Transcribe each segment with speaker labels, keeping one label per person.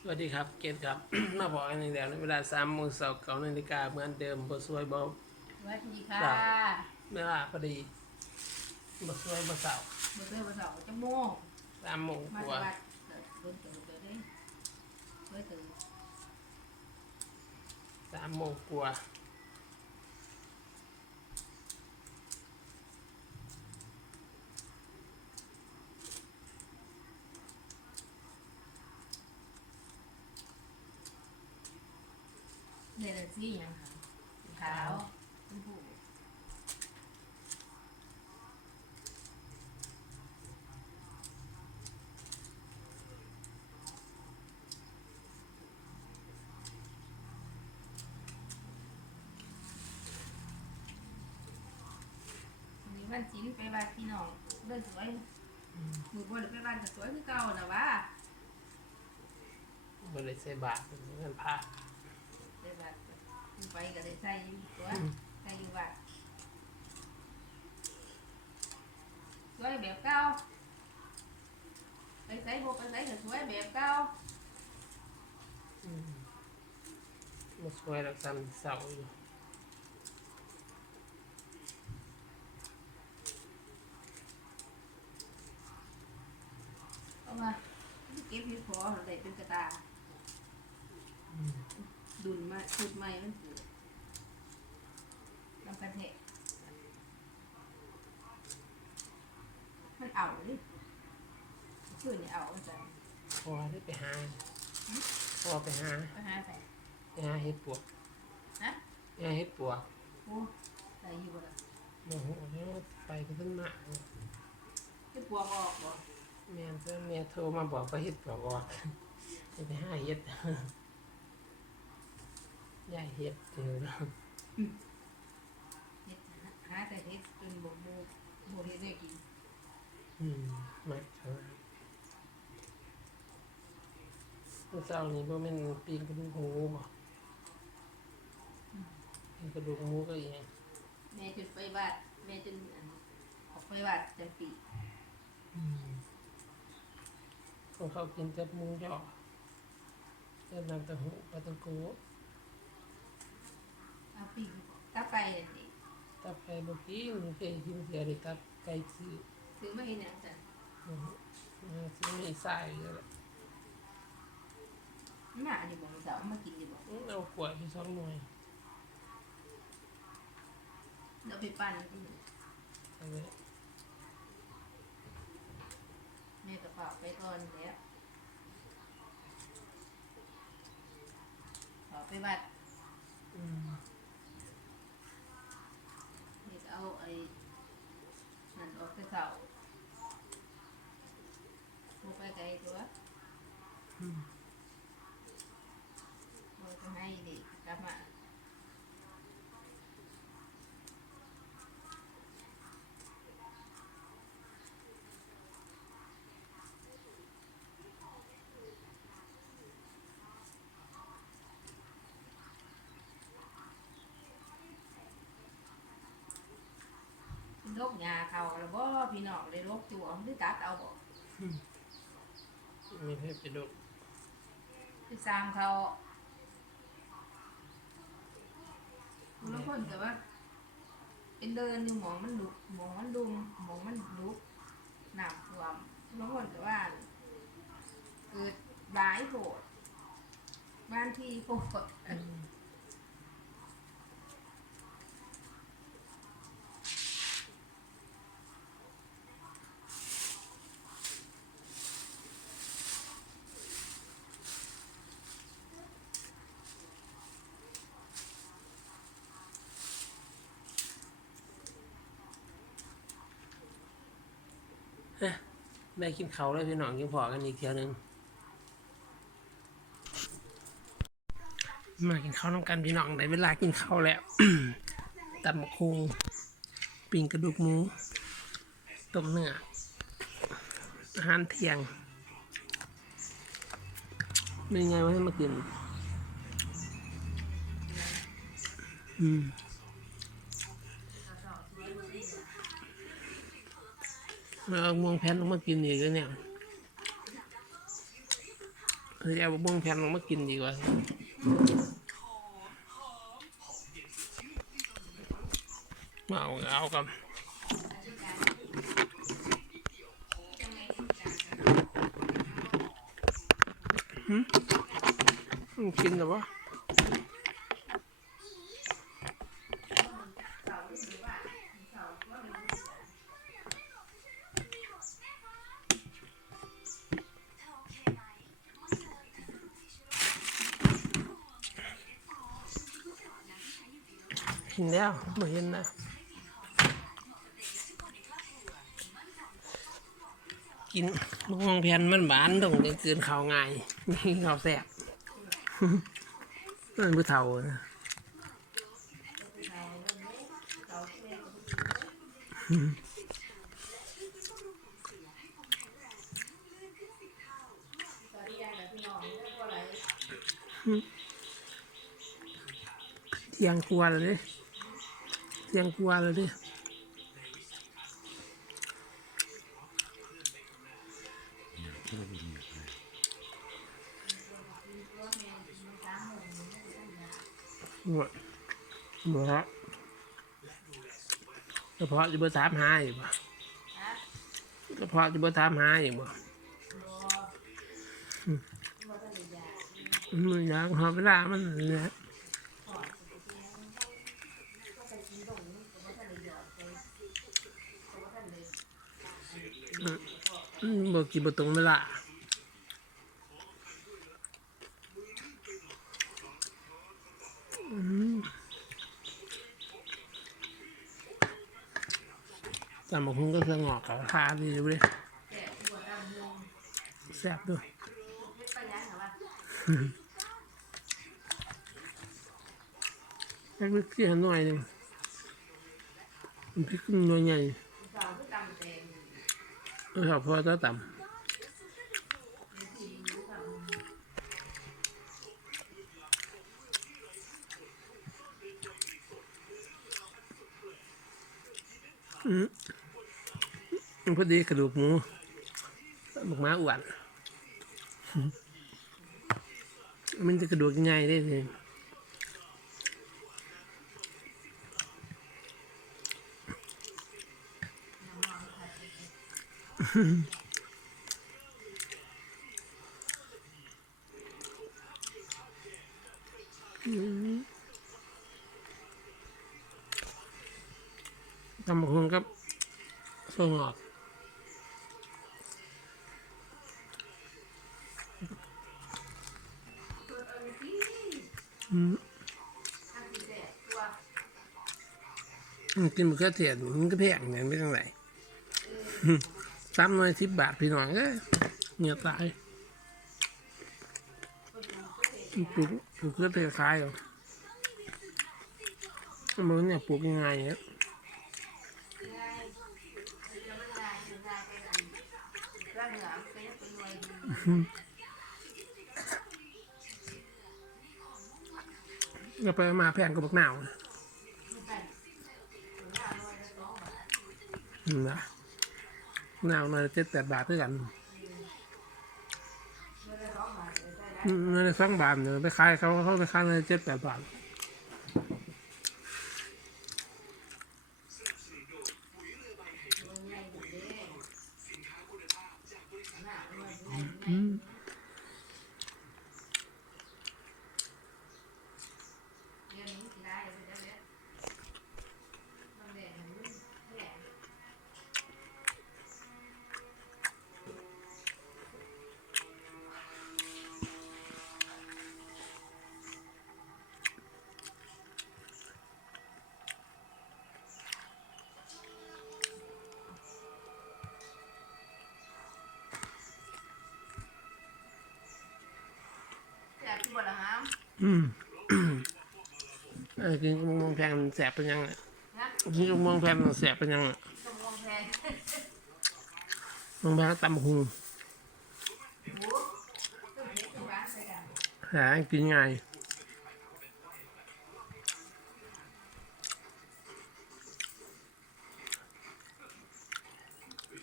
Speaker 1: สวัสดีครับ เกตครับ มาบอกกันอีกแล้วในเวลาสามโมงเสาร์เก้านาฬิกาเหมือนเดิมบสวยบ
Speaker 2: สวัสดีค่ะ
Speaker 1: ครับเวลาพอดีบสวยบเสาร์
Speaker 2: เบอร์เบอร์เบอร์สองจะโมง
Speaker 1: สามโมง
Speaker 2: มาก
Speaker 1: ว่า
Speaker 2: วัดเกิดบนเกิดเกิดได้เบอร์ตื่น
Speaker 1: สามโมงกว่า
Speaker 2: เดลซี่ยังค่ะขาวชมพูวันนี้วันจิ้นไปบ้านพี่น้องเดินสวยมือบนไปบ้านก็สวยคือเก่านะวะ
Speaker 1: บริใส่บาทเงินพระ
Speaker 2: ไปก็ได้ใส่อยู่ตัวใส่อยู่บ้านสวยแบบเก่าไปใส่บไปใส่ก็สวยแบบเก่า
Speaker 1: บสวยแล้วซ้ำเสาร์อยู่
Speaker 2: เอามาเก็บที่คอได้เป็นกระตาดุนมาชุดใหม่มันเกิดลำกันเทะมันเอาดิชื่อเนี่ยเอาอาจารย์
Speaker 1: พอได้ไปหาพอไปหา
Speaker 2: ไปหาใส่
Speaker 1: ไปหาเห็ดปวก
Speaker 2: นะ
Speaker 1: ไปหาเห็ดปวก
Speaker 2: โอ้ใส่อยู่บ่ล่ะ
Speaker 1: โอ้โหแล้วไปก็เพิ่งมา
Speaker 2: ที่ปัวงออกบ่
Speaker 1: แม่เจ้าแม่โทรมาบอกว่าเห็ดปวกออกจะไปหาเห็ดยายเห็ดเจอแล้ว
Speaker 2: เฮ็ดหาแต่เฮ็ดจนบ่บ่บ่เฮ็ดได้กิน
Speaker 1: อืมมักเท่านั้นเมื่เช้านี้บ่แม่นปีนกระดูกหมูบ่ปีนกระดูกหมูก็อีก
Speaker 2: แม่จนไปบ้านแม่จนอันออกไปบ้านจังปี
Speaker 1: อืมของเขากินแต่หมูยอเจ้าน้ำเต้าหู้ปลาตังโก
Speaker 2: เอาปีกตับไก่นั่นเอง
Speaker 1: ตับไก่บ่กินเคยกินเสียเลยตับไก่ซื้อ
Speaker 2: ซื้อมาเฮ็ดหยังจ้ะ
Speaker 1: อือฮึอ่าซื้อมีสายอยู่แล้ว
Speaker 2: หมานี่บ่มีสาวเอามากินดีบ
Speaker 1: อืมเอาขวดไปสองหน่วย
Speaker 2: เราไปปั่น
Speaker 1: เอาไว้
Speaker 2: แม่ก็ฝาไปก่อนแล้วฝากไปบ้าน
Speaker 1: อืม
Speaker 2: นี่ก็เอาไอ้นั่นออกแต่เสาบ่ไปไกลตัว
Speaker 1: อืม
Speaker 2: บ่จะ ให้ด็กลับมาลกหญ้าเขาแล้วบ่พี่น้องได้ลกตัวหรือตัดเอาบ่
Speaker 1: มีให้ไปดู
Speaker 2: คื อสร้างเขาบางคนแต่ว่าเป็นเดินอยู่หมองมันลุกหมองมันดุมหมองมันลุกหนักรวมบางคนแต่ว่า เกิดร้ายโหดบ้านที่โหด
Speaker 1: แม่กินเขาวแล้วพี่น้องกินพอกันอีกเทียวหนึงมากินข้าวน้ำกันพี่น้องในเวลากินข้าวแล้วตับมกคุงปิ้งกระดูกหมูต้มเนื้ออาหารเที่ยงเป็นไงวะให้มากิน อืมมา เอามวงแผ่นลงมากินอีกแล้วเนี่ยเฮ้ยเอาบ้งแผ่นลงมากินดีกว่ามาเอาเอากับหืมกินหรือวะ กินแล้วไม่เห็นนะกินมะม่วงแผ่นมันหวานต้องได้เกินข้าวง่ายนี่ข้าวแซ่บมันผู้เฒ่านะ
Speaker 2: สวัสดียายกับพี่น้องเรื่องอะไร
Speaker 1: เที่ยงกลัวเลย ยงกลัวเลยดิหมดหมดละกระเพาะจะเบอร์สามหาอยู่บ่
Speaker 2: ฮะ
Speaker 1: กระเพาะจะเบอร์สามหาอยู่บ่
Speaker 2: บ่บ่ทันได้ยา
Speaker 1: มันอยากหอบเวลามันเนี่ย
Speaker 2: ขอสิไปเที่ยวก็ไปกินตรงนี้ก็บ่ทันได้ยอดไปก็บ่ทันได้
Speaker 1: อืมบ่กี่บ่ตรงเวลาอืมจำบอกคุณก็เสืองอกกับทาดีอยู่เลย
Speaker 2: แต่ปวดตามเมือง
Speaker 1: แซ่บด้วย
Speaker 2: ไม่เหรอวะ
Speaker 1: แค่พริกที่หันหน่อยหนึงมันพริกหน่วยใหญ่
Speaker 2: เก่าคือตำแตง
Speaker 1: เออพอจะต่ำอืมมันพอดีกระดูกหมูบุกม้าอ้วนมันจะกระดูกใหญ่ได้เลย ทำบางคนก็ส่งออกอืม
Speaker 2: ทำสิแซ่บตัว
Speaker 1: มันกินมะเขือเทศมันก็แพงอย่างไม่ตั้งไหน สามหน่วยสิบบาทพี่น้องเอ้ยเหงื่อตายปลูกปลูกเขือเทศขายเหรอมันเนี่ยปลูกยังไงเนี่ย
Speaker 2: ง่ายจะมันง่ายถึงง่ายไปอันร่างเหนือมันก็ยังเป็นหน่วยดี
Speaker 1: ก็ไปมาแพงกับบักหนาว
Speaker 2: มันเป็นถึงห้าหน่วยละ
Speaker 1: หนาวมาเจ็ดแปดบาทด้วยกัน
Speaker 2: หน่วยละสองบาทเลยได้แล้ว
Speaker 1: อืมนั่นสองบาทเนี่ยไปขายเขาเขาไปขายในเจ็ดแปดบาท
Speaker 2: แต่ที่บ่ละหาม
Speaker 1: อืมเออกินมะม่วงแพงมันแสบเป็นยังไง
Speaker 2: นะ
Speaker 1: กินมะม่วงแพงมันแสบเป็นยังไง
Speaker 2: ต้มกองแพง
Speaker 1: มะม่วงแพงตำบักหุง
Speaker 2: หมูต้มเผ็ดต้มหวานใส่กัน
Speaker 1: หากินง่าย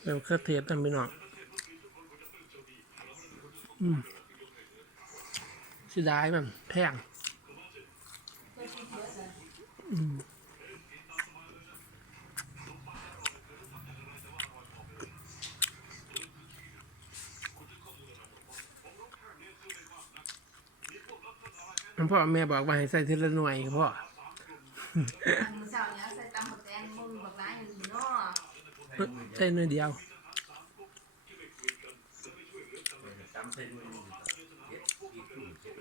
Speaker 1: เป็นเครื่องเทศนั่นพี่น้องอืม เสียดายมันแพงอืมพ่อแม่บอกว่าให้ใส่ทีละหน่วยก็พ่อ
Speaker 2: อันมื้อเช้าเนี่ยใส่ตำบักแตงบ่มีบักหลายอย่างอื่นเนาะ
Speaker 1: ใส่หน่วยเดียว
Speaker 3: จำเส้นมือเจ็ดอีกครึ่งเจ็ด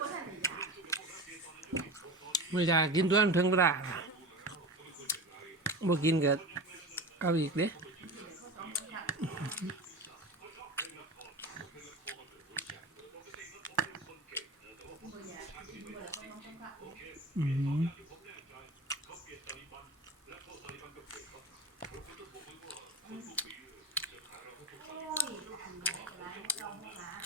Speaker 2: บ่ทันได้ยาก
Speaker 1: ไม่อยากกินตัวนั้นถึงเวลาบ่กินก็เอาอีกเด้
Speaker 2: บ่อยากกินบ่แล้วก็ต้องต้องพัก
Speaker 1: อืม
Speaker 2: โอ้ยลูกคุณหลายหลายเราบ่หลาย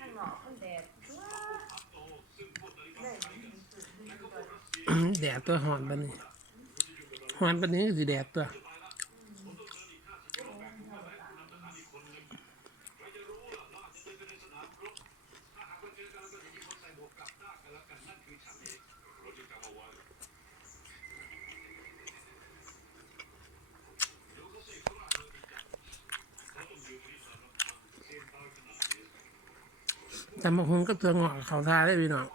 Speaker 2: ข้างนอกมันแดด
Speaker 1: แดดตัวหอนปานนี้หอนปานนี้ก็สิแดดตัว แต่บางคนก็ตัวงอกเขาทาได้พี่น้อง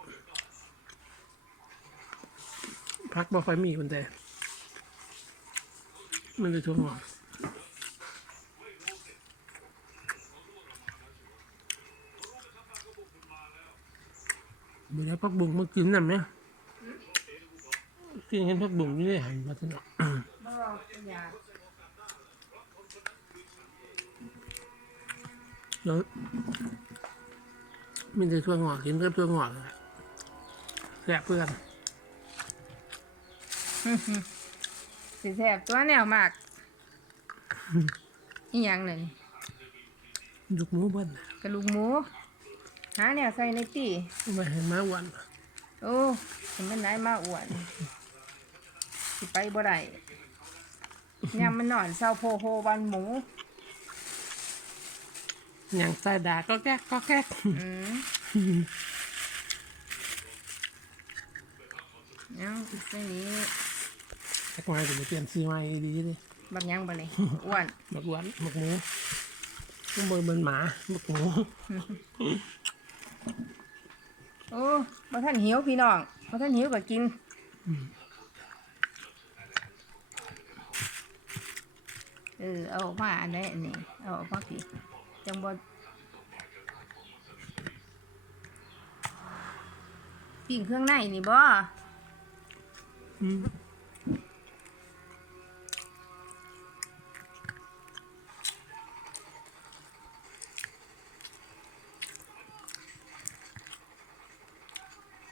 Speaker 1: พักบ่ค่อยมีคนแต่มันจะตัวงอกเมื่อพักบุ้งมากินน่ะไหมกินเห็นพักบุ้งนี่ได้หันมาสนอ
Speaker 2: บ่นยาก
Speaker 1: แล้ว มีแต่ตัวงอกกินก็ตัวงอกอะแซ่บเพื่อน
Speaker 2: สิแซ่บตัวแนวมากอีหยังเลย
Speaker 1: ยุกหมูเบิ้ล
Speaker 2: กระลูกหมูหาแนวใส่ในตี
Speaker 1: เอาไปให้มาวัน
Speaker 2: โอ้เห็นมันไหนมาอ้วนสิไปบ่ได้ยามมันนอนเศร้าโพโฮวันหมู
Speaker 1: อย่างใส่ดาก็แก๊กก็แก๊ก
Speaker 2: อืมเอาอีกใส่นี้
Speaker 1: แก๊กมาจะมาเปลี่ยนซื้อใหม่ดีเลย
Speaker 2: บักหยังบ่เลยอ้วน
Speaker 1: หมักหวานหมักหมูข้างบนเป็นหมาหมักหมู
Speaker 2: โอ้บ่ท่านหิวพี่น้องบ่ท่านหิวก็กินเออเอาออกมาอันนี้อันนี้เอาออกมาพี่ จังบ่ปิ้งเครื่องในนี่บ่
Speaker 1: อืม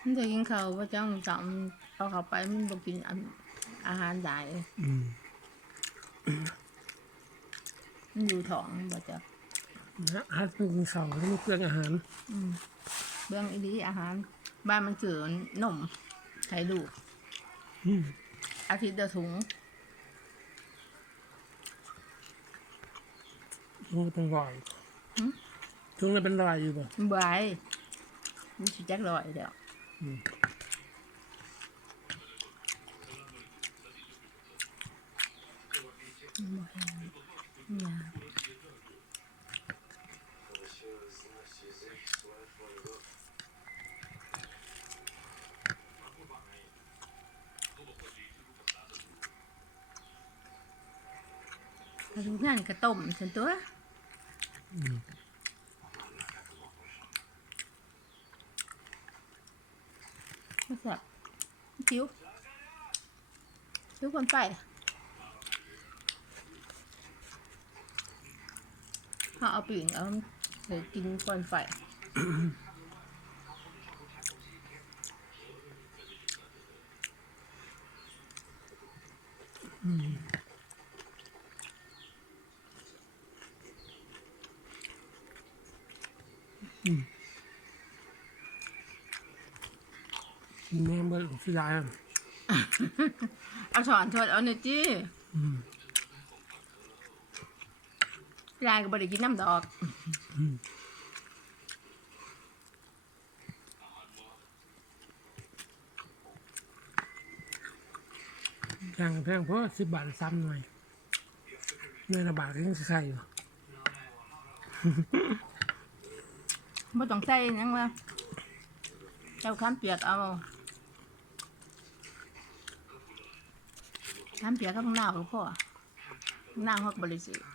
Speaker 2: มันจะกินข้าวบ่จังจังเอาเข้าไปมันบ่กินอันอาหารได้
Speaker 1: อืม
Speaker 2: มันอยู่ท้องมันบ่จะ
Speaker 1: นะอาหารเป็นข้าวแล้วมีเครื่องอาหาร
Speaker 2: เบื้องอีหลีอาหาร บ้านมันเกินนมให้ลูก
Speaker 1: อืม
Speaker 2: อาทิตย์ละถุง
Speaker 1: ช่วงเป็นรอย
Speaker 2: หืม
Speaker 1: ช่วงนั้นเป็นรอยอยู่ป่ะ
Speaker 2: บายมันสิจักร้อยเดียว
Speaker 1: อืม
Speaker 2: เนี่ย กระดูกงานกระ ต้มสันตัว
Speaker 1: ม
Speaker 2: ไม่สับจิ้วจิ้วคนไปเขาเอาปิ่งเอาเดี๋ยวกินก่อนไฟ
Speaker 1: อืม กิน แม่เบิร์ดสุดท้ายอะ
Speaker 2: เอาช้อนทอดเอาหน่อยจี
Speaker 1: อืม
Speaker 2: ยายก็บ่ได้กินน้ำดอก
Speaker 1: แพงแพงเพราะสิบบาทซ้ำหน่อยเนื้อละบาทก็ยังสิใส่อยู่
Speaker 2: บ่ต้องใส่หยังว่าเจ้าข้ามเปียกเอา ข้ามเปียกกับมะนาวก็พอมะนาวฮอกบริสุทธิ์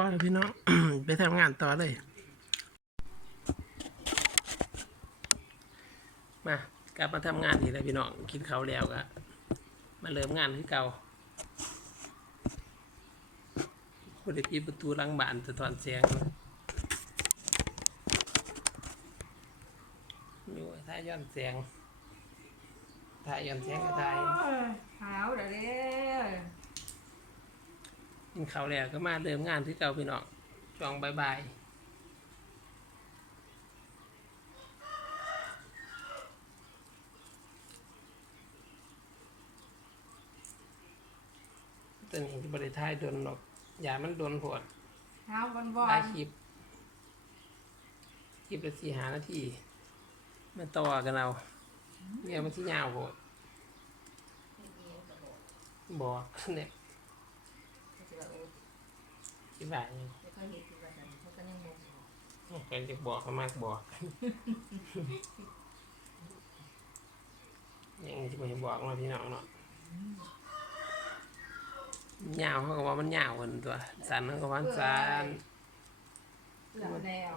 Speaker 1: อืมพอแล้วพี่น้อง ไปทำงานต่อเลย มากลับมาทำงานอีกแล้วพี่น้องกินข้าวแล้วก็มาเริ่มงานที่เก่าพอดีปิดประตูลังบานสะท้อนเสียงอยู่ท้ายย้อนเสียงท้ายย้อนเสียงก็ท้าย
Speaker 2: หาวเด้อเด้อ
Speaker 1: กินข้าวแล้วก็มาเริ่มงานที่เก่าพี่น้องช่วงบ่ายๆตอนนี้บริท้ายโดนหรอกอย่ามันโดนโหด
Speaker 2: หาวบอนบอ
Speaker 1: ได้
Speaker 2: น
Speaker 1: คลิปคลิปละสี่หานาทีมาต่อกันเอาเนี่ยมันที่ยาวโหดบอกเนี่ย คิดว่าอย่าง
Speaker 2: ไม่ค่อยเห็นคือว่าซั่นเขาก็ยังงงอยู่
Speaker 1: แกจะบอกเขามากบอกยังที่ไม่บอกมาพี่น้องเนาะยาวเขาก็ว่ามันยาวคนตัวสันเขาก็ว่ามันสัน
Speaker 2: เสื้อแนว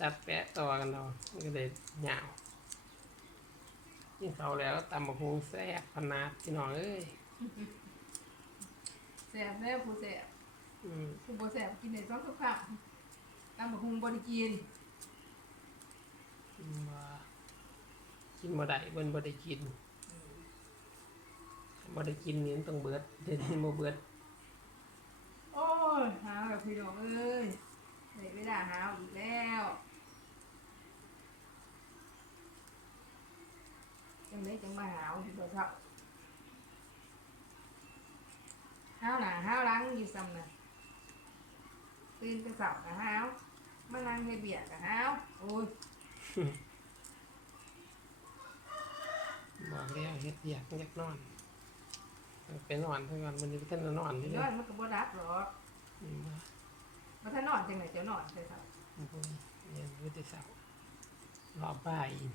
Speaker 1: ตัดแปะต่อกันเรามันก็เลยยาวยิ่งเขาแล้วตำบักฮุงแซ่บพนาดพี่น้องเอ้ย
Speaker 2: แซ่บแล้วผู้แซ่บ
Speaker 1: อืม
Speaker 2: ผู้บ่แซ่บกินได้สองทุกคำตำบักหุ่งบ่ได้กิน
Speaker 1: ว่ากินบ่ได้เบิ่นบ่ได้กินบ่ได้กินนี่มันต้องเบิดเดี๋ยวนี้บ่เบิด
Speaker 2: โอ้ยหาวแบบพี่น้องเอ้ยได้เวลาหาวอีกแล้วจังไดจังมาหาวอยู่บ่ครับหาวหน้าหาวหลังอยู่ซ้ำน่ะ ตื่นแต่เช้าก็หาวมานั่งให้เบียดก็หาวโอ้ย
Speaker 1: บอกแล้วเฮ็ดอยากอยากนอนไปนอนเท่ากันวันนี้ท่านนอนที่
Speaker 2: น
Speaker 1: นี่
Speaker 2: อนมันก็บ่รับหรอก
Speaker 1: อืมว่า
Speaker 2: บ่ทันนอนจังไดจะนอนแต่เช้า
Speaker 1: บ่เรียนวิทยาศาสตร์รอบบ่ายอีก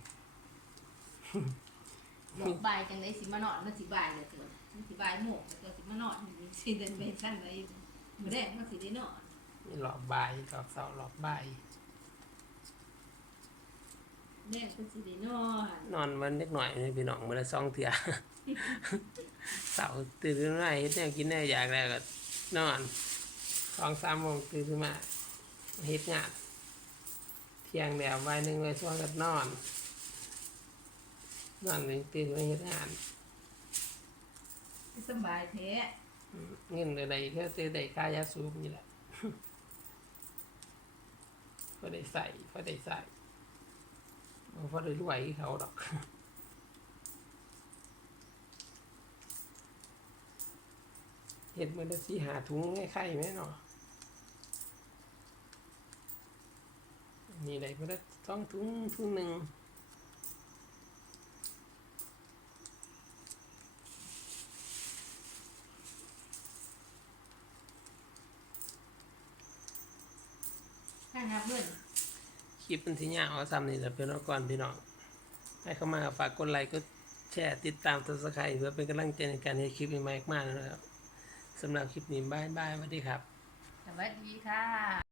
Speaker 2: หลอกบ่ายจังไดสิมานอนมันสิบ่ายเลยเถิดมันสิบ่ายโมงแล้วก็สิมานอนสิเดินไปซั่นไว้มื้อแรกมันสิได้นอน
Speaker 1: มีรอบบ่ายรอบเสาร์รอบบ่าย
Speaker 2: แม่ก็สิได้นอน
Speaker 1: นอนวันเล็กหน่อยนี่พี่น้องมื้อละสองเที่ยเสาร์ตื่นขึ้นมาเฮ็ดแนวกินแนวอยากแล้วก็นอนสองสามโมงตื่นขึ้นมาเฮ็ดงานเที่ยงแล้วบ่ายหนึ่งเลยช่วงก็นอน นอนหนึ่งตื่นมาเฮ็ดงาน
Speaker 2: สบายแท้
Speaker 1: อืมเงินอะไรก็ซื้อได้ค่ายาสูบนี่แหละ พอได้ใส่พอได้ใส่บ่พอได้รวยเขาดอกเห็ดมันได้สีหาถุงไข่ไหมเนาะนี่ได้ก็ได้องถุงถุงหนึ่ง
Speaker 2: ข้างนับเน
Speaker 1: คลิปมันที่ยากเอาซ้ำนี่แหละพี่น้องก่อนพี่น้องให้เข้ามาฝากกดไลค์ก็แชร์ติดตามตัวสไครเพื่อเป็นกำลังใจในการให้คลิปใหม่ๆมากนะครับสำหรับคลิปนี้บายบายสวัสดีครับ
Speaker 2: สวัสดีค่ะ